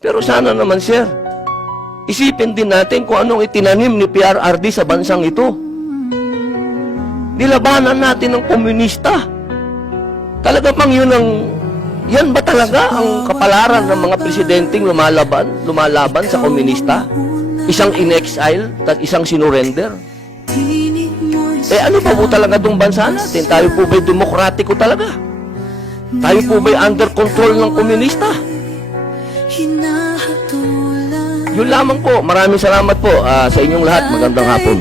Pero sana naman, sir, isipin din natin kung anong itinanim ni PRRD sa bansang ito. Nilabanan natin ng komunista. Talaga bang yan ba talaga ang kapalaran ng mga presidenteng lumalaban sa komunista? Isang in-exile, isang sinurrender? Ano pa po talaga itong bansa natin? Tayo po ba'y demokratiko talaga? Tayo po ba'y under control ng komunista? Yun lamang po. Maraming salamat po sa inyong lahat. Magandang hapon.